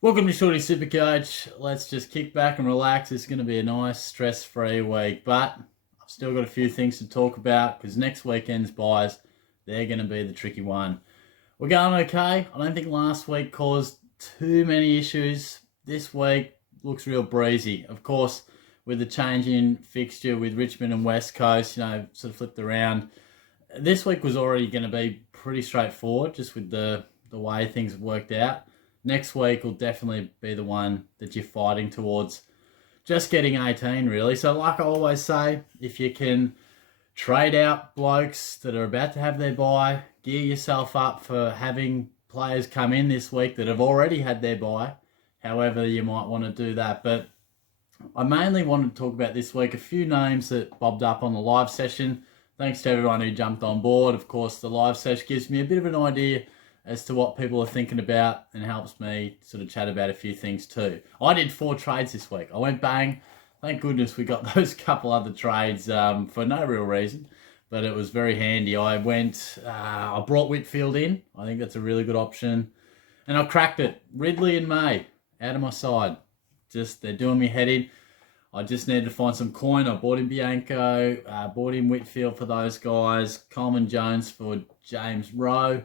Welcome to Shorty SuperCoach. Let's just kick back and relax. It's going to be a nice stress-free week, but I've still got a few things to talk about because next weekend's buys, they're going to be the tricky one. We're going okay. I don't think last week caused too many issues. This week looks real breezy. Of course, with the change in fixture with Richmond and West Coast, sort of flipped around. This week was already going to be pretty straightforward just with the way things have worked out. Next week will definitely be the one that you're fighting towards just getting 18, really. So like I always say, if you can trade out blokes that are about to have their bye, gear yourself up for having players come in this week that have already had their bye, however you might want to do that. But I mainly wanted to talk about this week a few names that bobbed up on the live session. Thanks to everyone who jumped on board. Of course, the live session gives me a bit of an idea as to what people are thinking about and helps me sort of chat about a few things too. I did 4 trades this week. I went bang. Thank goodness we got those couple other trades for no real reason, but it was very handy. I brought Whitfield in. I think that's a really good option. And I cracked it. Ridley and May out of my side. They're doing me head in. I just needed to find some coin. I bought in Bianco, bought in Whitfield for those guys, Coleman Jones for James Rowe.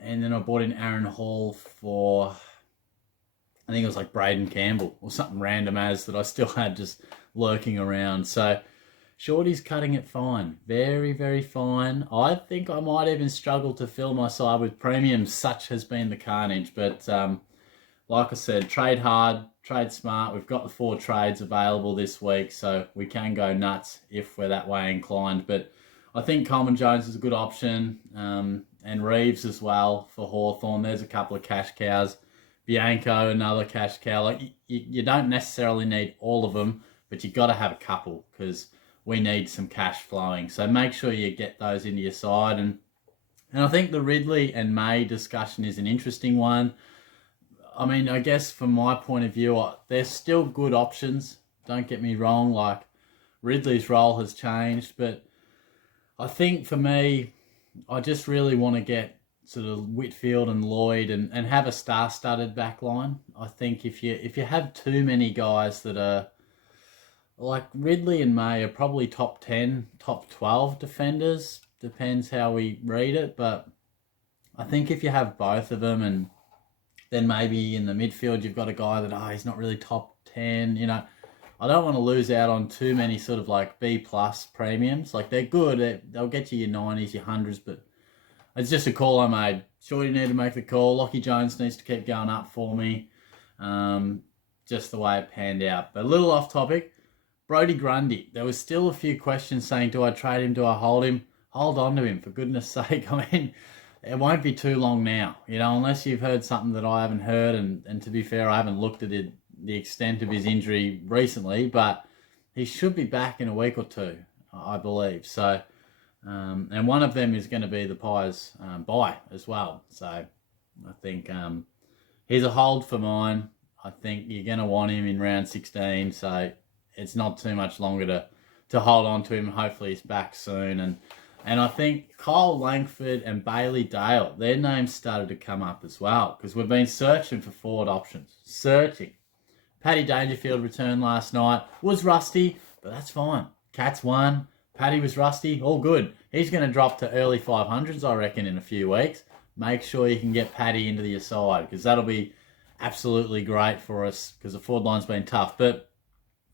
And then I bought in Aaron Hall for, I think it was like Braden Campbell or something random as that I still had just lurking around. So Shorty's cutting it fine. Very, very fine. I think I might even struggle to fill my side with premiums. Such has been the carnage. But like I said, trade hard, trade smart. We've got the 4 trades available this week, so we can go nuts if we're that way inclined. But I think Coleman Jones is a good option. And Reeves as well for Hawthorn. There's a couple of cash cows. Bianco, another cash cow. Like you don't necessarily need all of them, but you got to have a couple because we need some cash flowing. So make sure you get those into your side. And I think the Ridley and May discussion is an interesting one. I mean, I guess from my point of view, they're still good options. Don't get me wrong. Like Ridley's role has changed, but I think for me, I just really want to get sort of Whitfield and Lloyd and have a star-studded back line. I think if you have too many guys that are like Ridley and May are probably top 10, top 12 defenders, depends how we read it, but I think if you have both of them and then maybe in the midfield you've got a guy that he's not really top 10, I don't want to lose out on too many sort of like B plus premiums. Like they're good, they'll get you your 90s, your 100s, but it's just a call I made. Sure, you need to make the call. Lockie Jones needs to keep going up for me. Just the way it panned out. But a little off topic, Brodie Grundy. There was still a few questions saying, do I trade him? Do I hold him? Hold on to him, for goodness sake. I mean, it won't be too long now, unless you've heard something that I haven't heard. And to be fair, I haven't looked at the extent of his injury recently, but he should be back in a week or two, I believe. So, and one of them is going to be the Pies buy as well. So I think he's a hold for mine. I think you're going to want him in round 16, so it's not too much longer to hold on to him. Hopefully he's back soon. And I think Kyle Langford and Bailey Dale, their names started to come up as well because we've been searching for forward options. Searching. Paddy Dangerfield returned last night. Was rusty, but that's fine. Cats won. Paddy was rusty. All good. He's going to drop to early 500s, I reckon, in a few weeks. Make sure you can get Paddy into your side because that'll be absolutely great for us because the forward line's been tough. But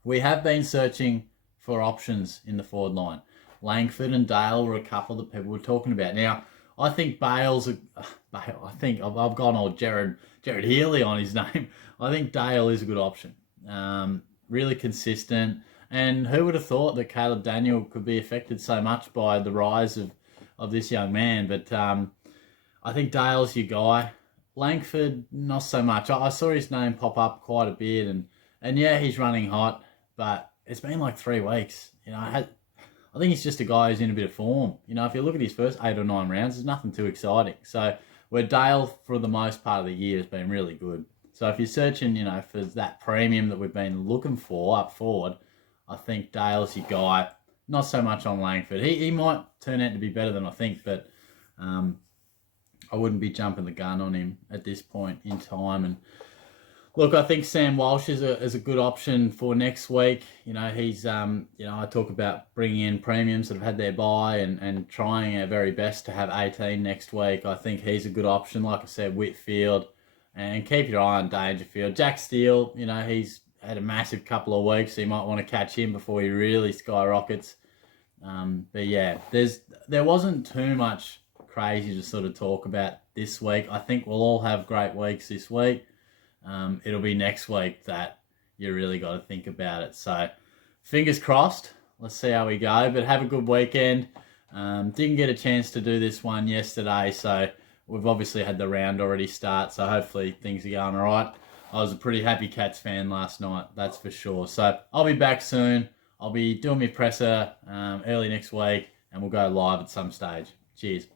we have been searching for options in the forward line. Langford and Dale were a couple that people were talking about. Now, I think I think I've gone old Jared Healy on his name. I think Dale is a good option. Really consistent. And who would have thought that Caleb Daniel could be affected so much by the rise of this young man? But I think Dale's your guy. Langford, not so much. I saw his name pop up quite a bit. And yeah, he's running hot. But it's been like 3 weeks. I think he's just a guy who's in a bit of form. If you look at his first 8 or 9 rounds, there's nothing too exciting. So where Dale, for the most part of the year, has been really good. So if you're searching, for that premium that we've been looking for up forward, I think Dale's your guy. Not so much on Langford. He might turn out to be better than I think, but I wouldn't be jumping the gun on him at this point in time. And Look, I think Sam Walsh is a good option for next week. He's I talk about bringing in premiums that have had their bye and trying our very best to have 18 next week. I think he's a good option. Like I said, Whitfield, and keep your eye on Dangerfield. Jack Steele, he's had a massive couple of weeks, so you might want to catch him before he really skyrockets. But yeah, there wasn't too much crazy to sort of talk about this week. I think we'll all have great weeks this week. It'll be next week that you really got to think about it. So fingers crossed. Let's see how we go. But have a good weekend. Didn't get a chance to do this one yesterday, so we've obviously had the round already start. So hopefully things are going all right. I was a pretty happy Cats fan last night, that's for sure. So I'll be back soon. I'll be doing my presser early next week, and we'll go live at some stage. Cheers.